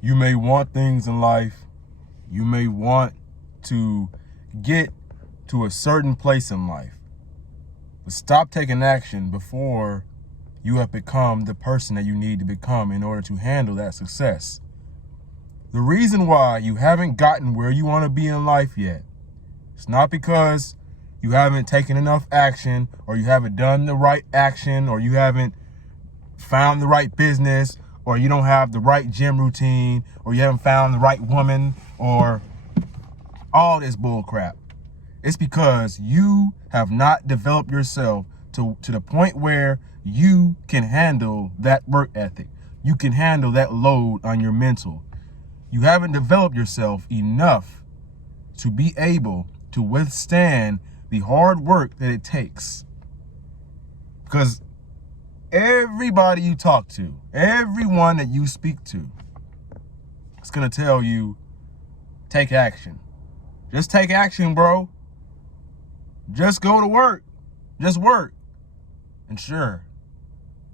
You may want things in life. You may want to get to a certain place in life. But stop taking action before you have become the person that you need to become in order to handle that success. The reason why you haven't gotten where you want to be in life yet, it's not because you haven't taken enough action, or you haven't done the right action, or you haven't found the right business, or you don't have the right gym routine, or you haven't found the right woman, or all this bull crap. It's because you have not developed yourself to the point where you can handle that work ethic. You can handle that load on your mental. You haven't developed yourself enough to be able to withstand the hard work that it takes. Because everybody you talk to, everyone that you speak to, is going to tell you, take action. Just take action, bro. Just go to work. Just work. And sure,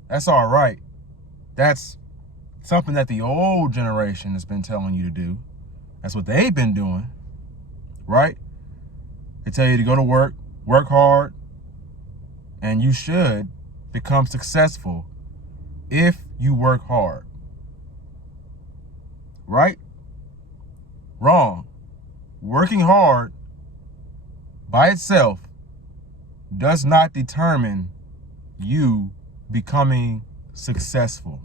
that's all right. That's something that the old generation has been telling you to do. That's what they've been doing, right? They tell you to go to work hard, and you should become successful if you work hard. Right? Wrong. Working hard by itself does not determine you becoming successful.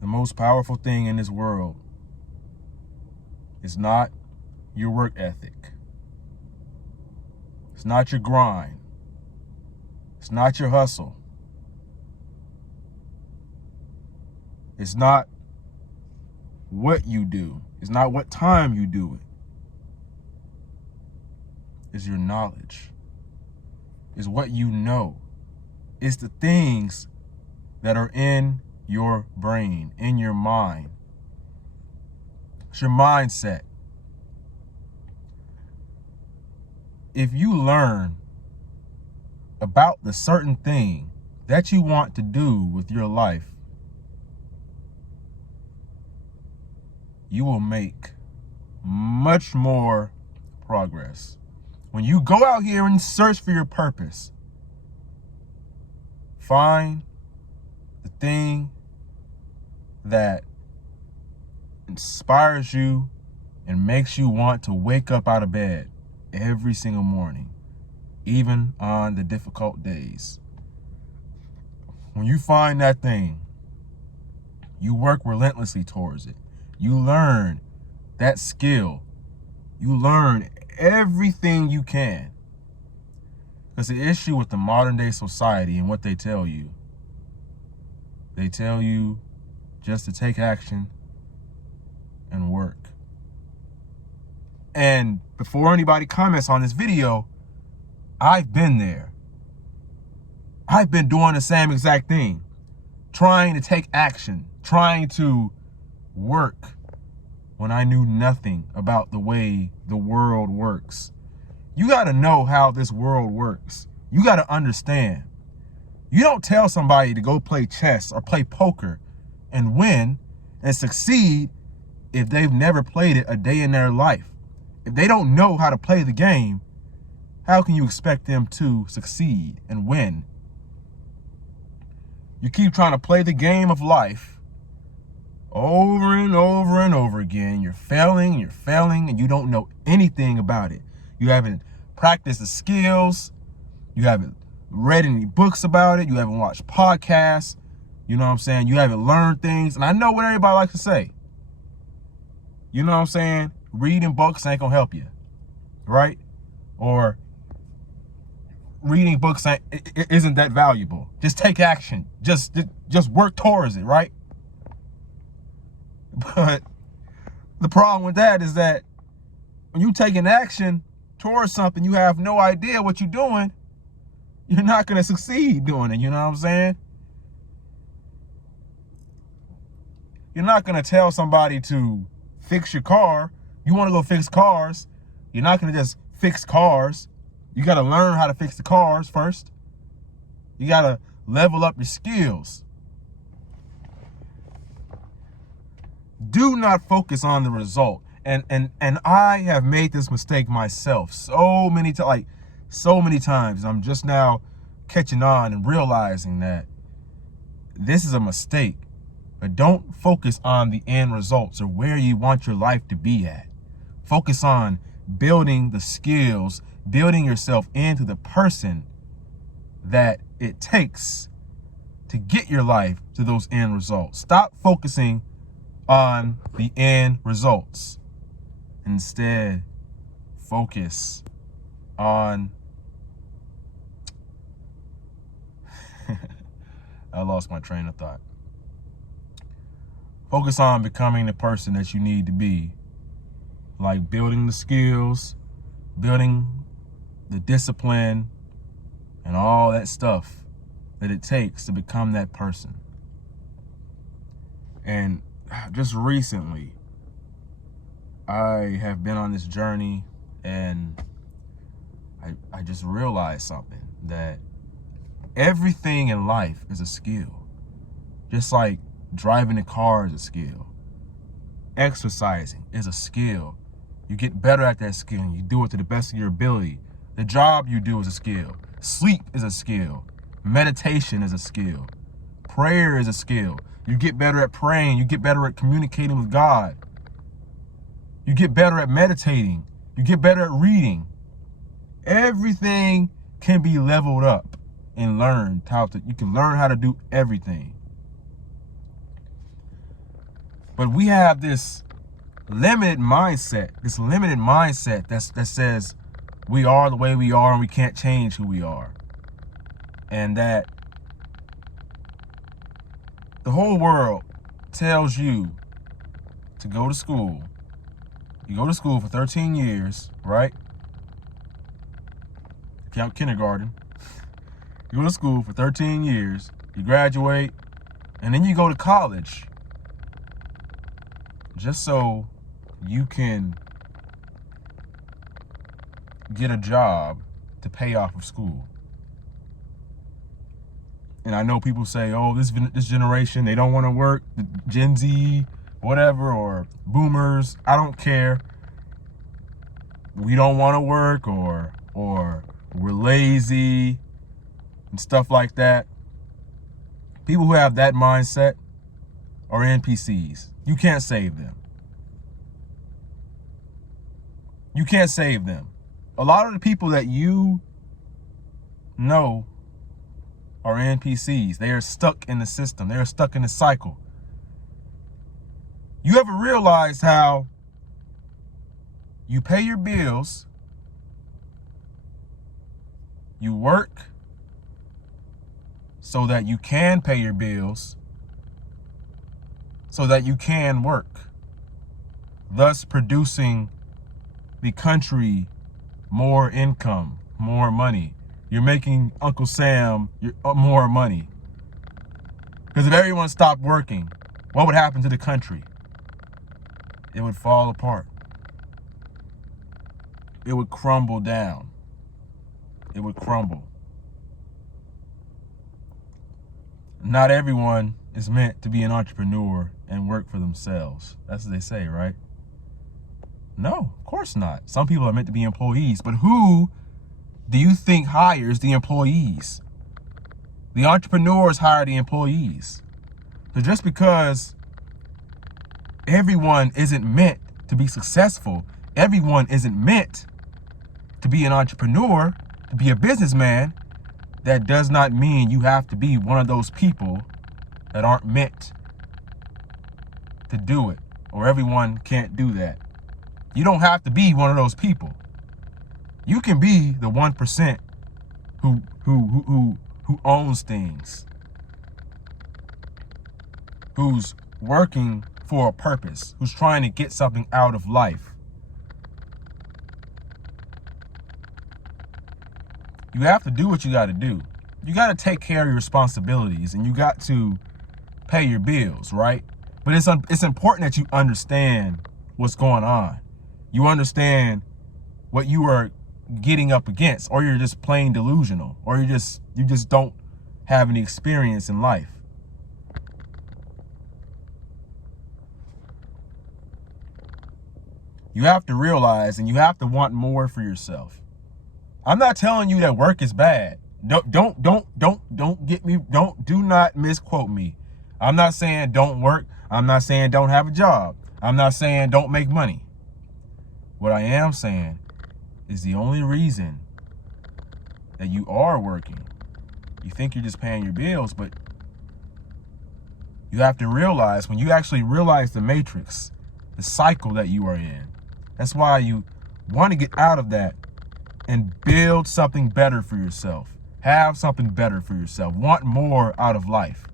The most powerful thing in this world is not your work ethic. It's not your grind. It's not your hustle. It's not what you do. It's not what time you do it. It's your knowledge. It's what you know. It's the things that are in your brain, in your mind. It's your mindset. If you learn about the certain thing that you want to do with your life, you will make much more progress. When you go out here and search for your purpose, find the thing that inspires you and makes you want to wake up out of bed every single morning, even on the difficult days. When you find that thing, you work relentlessly towards it. You learn that skill. You learn everything you can. Because the issue with the modern day society and what they tell you just to take action and work. And before anybody comments on this video, I've been there. I've been doing the same exact thing, trying to take action, trying to work when I knew nothing about the way the world works. You got to know how this world works. You got to understand. You don't tell somebody to go play chess or play poker and win and succeed if they've never played it a day in their life. If they don't know how to play the game, how can you expect them to succeed and win? You keep trying to play the game of life over and over and over again. You're failing, and you don't know anything about it. You haven't practiced the skills. You haven't read any books about it. You haven't watched podcasts. You know what I'm saying? You haven't learned things. And I know what everybody likes to say. You know what I'm saying? Reading books ain't gonna help you, right? Or reading books isn't that valuable. Just take action. Just work towards it, right? But the problem with that is that when you take an action towards something, you have no idea what you're doing, you're not going to succeed doing it. You know what I'm saying? You're not going to tell somebody to fix your car. You want to go fix cars. You're not going to just fix cars. You got to learn how to fix the cars first. You got to level up your skills. Do not focus on the result. And I have made this mistake myself so many times. I'm just now catching on and realizing that this is a mistake. But don't focus on the end results or where you want your life to be at. Focus on building the skills, building yourself into the person that it takes to get your life to those end results. Stop focusing on the end results. Instead, focus on I lost my train of thought. Focus on becoming the person that you need to be. Like building the skills, building the discipline, and all that stuff that it takes to become that person. And just recently, I have been on this journey, and I just realized something, that everything in life is a skill. Just like driving a car is a skill. Exercising is a skill. You get better at that skill and you do it to the best of your ability. The job you do is a skill. Sleep is a skill. Meditation is a skill. Prayer is a skill. You get better at praying. You get better at communicating with God. You get better at meditating. You get better at reading. Everything can be leveled up and learned. You can learn how to do everything. But we have this limited mindset that says we are the way we are and we can't change who we are. And that the whole world tells you to go to school. You go to school for 13 years, right? Count kindergarten. You go to school for 13 years, you graduate, and then you go to college. Just so you can get a job to pay off of school. And I know people say, oh, this generation, they don't want to work. The Gen Z, whatever, or boomers, I don't care. We don't want to work, or we're lazy and stuff like that. People who have that mindset are NPCs. You can't save them. You can't save them. A lot of the people that you know are NPCs. They are stuck in the system. They are stuck in the cycle. You ever realized how you pay your bills, you work so that you can pay your bills, so that you can work, thus producing the country more income, more money. You're making Uncle Sam more money. Because if everyone stopped working, what would happen to the country? It would fall apart. It would crumble down. It would crumble. Not everyone is meant to be an entrepreneur and work for themselves. That's what they say, right? No, of course not. Some people are meant to be employees, but who do you think hires the employees? The entrepreneurs hire the employees. So just because everyone isn't meant to be successful, everyone isn't meant to be an entrepreneur, to be a businessman, that does not mean you have to be one of those people that aren't meant to do it, or everyone can't do that. You don't have to be one of those people. You can be the 1% who owns things, who's working for a purpose, who's trying to get something out of life. You have to do what you got to do. You got to take care of your responsibilities, and you got to pay your bills, right? But it's important that you understand what's going on. You understand what you are getting up against, or you're just plain delusional, or you just don't have any experience in life. You have to realize, and you have to want more for yourself. I'm not telling you that work is bad. Don't get me, do not misquote me. I'm not saying don't work. I'm not saying don't have a job. I'm not saying don't make money. What I am saying is the only reason that you are working, you think you're just paying your bills, but you have to realize, when you actually realize the matrix, the cycle that you are in, that's why you want to get out of that and build something better for yourself. Have something better for yourself. Want more out of life.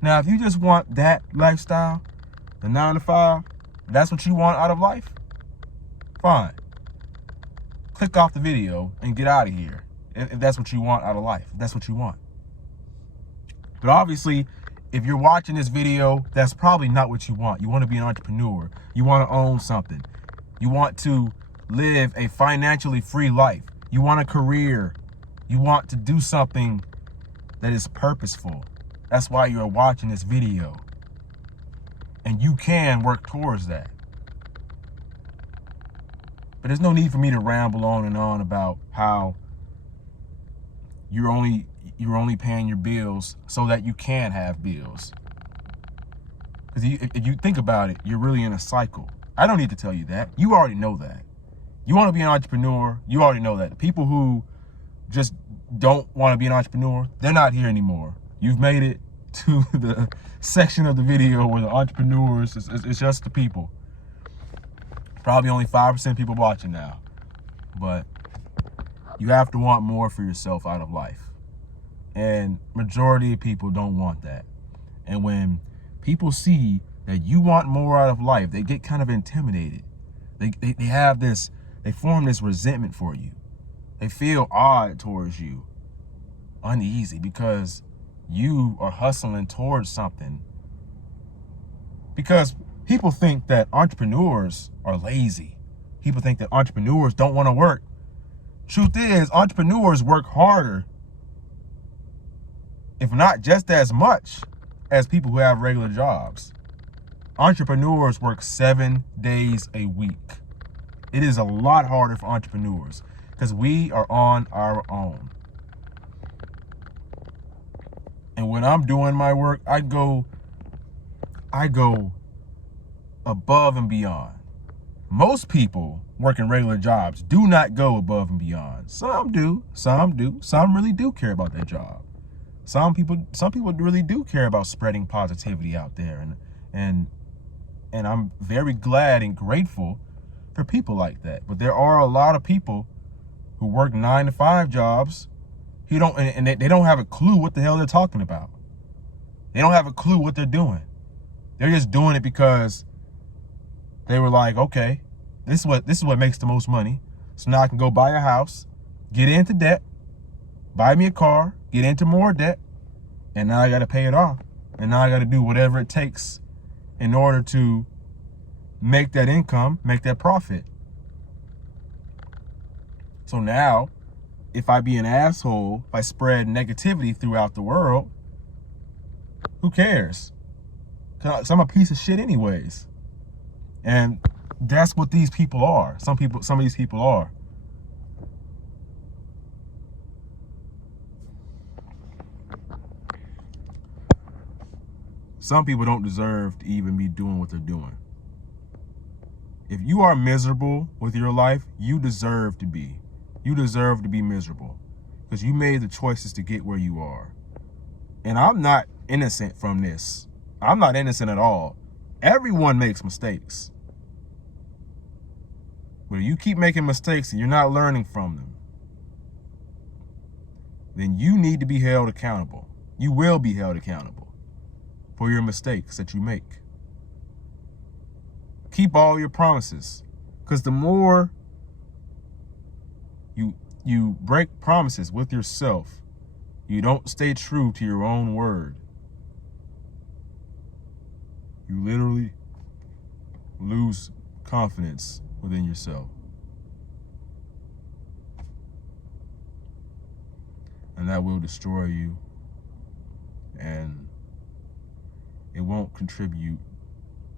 Now, if you just want that lifestyle, the 9 to 5, that's what you want out of life, fine. Click off the video and get out of here. If that's what you want out of life, if that's what you want. But obviously, if you're watching this video, that's probably not what you want. You want to be an entrepreneur. You want to own something. You want to live a financially free life. You want a career. You want to do something that is purposeful. That's why you're watching this video. And you can work towards that. But there's no need for me to ramble on and on about how you're only paying your bills so that you can have bills. Because if you think about it, you're really in a cycle. I don't need to tell you that. You already know that. You want to be an entrepreneur, you already know that. The people who just don't want to be an entrepreneur, they're not here anymore. You've made it to the section of the video where the entrepreneurs, it's just the people. Probably only 5% people watching now. But you have to want more for yourself out of life. And majority of people don't want that. And when people see that you want more out of life, they get kind of intimidated. They have this, they form this resentment for you. They feel odd towards you, uneasy, because you are hustling towards something. Because people think that entrepreneurs are lazy. People think that entrepreneurs don't want to work. Truth is, entrepreneurs work harder, if not just as much, as people who have regular jobs. Entrepreneurs work 7 days a week. It is a lot harder for entrepreneurs because we are on our own. And when I'm doing my work, I go above and beyond. Most people working regular jobs do not go above and beyond. Some do, some do. Some really do care about their job. Some people really do care about spreading positivity out there, and I'm very glad and grateful for people like that. But there are a lot of people who work 9 to 5 jobs they don't have a clue what the hell they're talking about. They don't have a clue what they're doing. They're just doing it because they were like, okay, this is what makes the most money. So now I can go buy a house, get into debt, buy me a car, get into more debt, and now I got to pay it off. And now I got to do whatever it takes in order to make that income, make that profit. So now, if I be an asshole, if I spread negativity throughout the world, who cares? 'Cause I'm a piece of shit anyways. And that's what these people are. Some of these people are. Some people don't deserve to even be doing what they're doing. If you are miserable with your life, you deserve to be. You deserve to be miserable because you made the choices to get where you are. And I'm not innocent from this. I'm not innocent at all. Everyone makes mistakes. But if you keep making mistakes and you're not learning from them, then you need to be held accountable. You will be held accountable for your mistakes that you make. Keep all your promises, because the more you break promises with yourself, you don't stay true to your own word, you literally lose confidence within yourself. that will destroy you, and it won't contribute,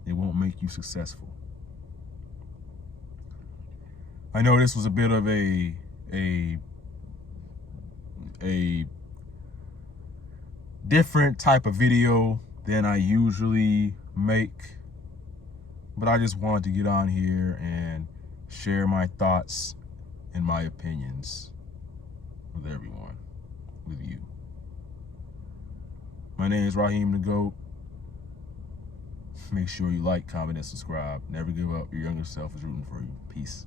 it won't make you successful. I know this was a bit of a different type of video than I usually make, but I just wanted to get on here and share my thoughts and my opinions with everyone, with you. My name is Raheem the GOAT. Make sure you like, comment, and subscribe. Never give up. Your younger self is rooting for you. Peace.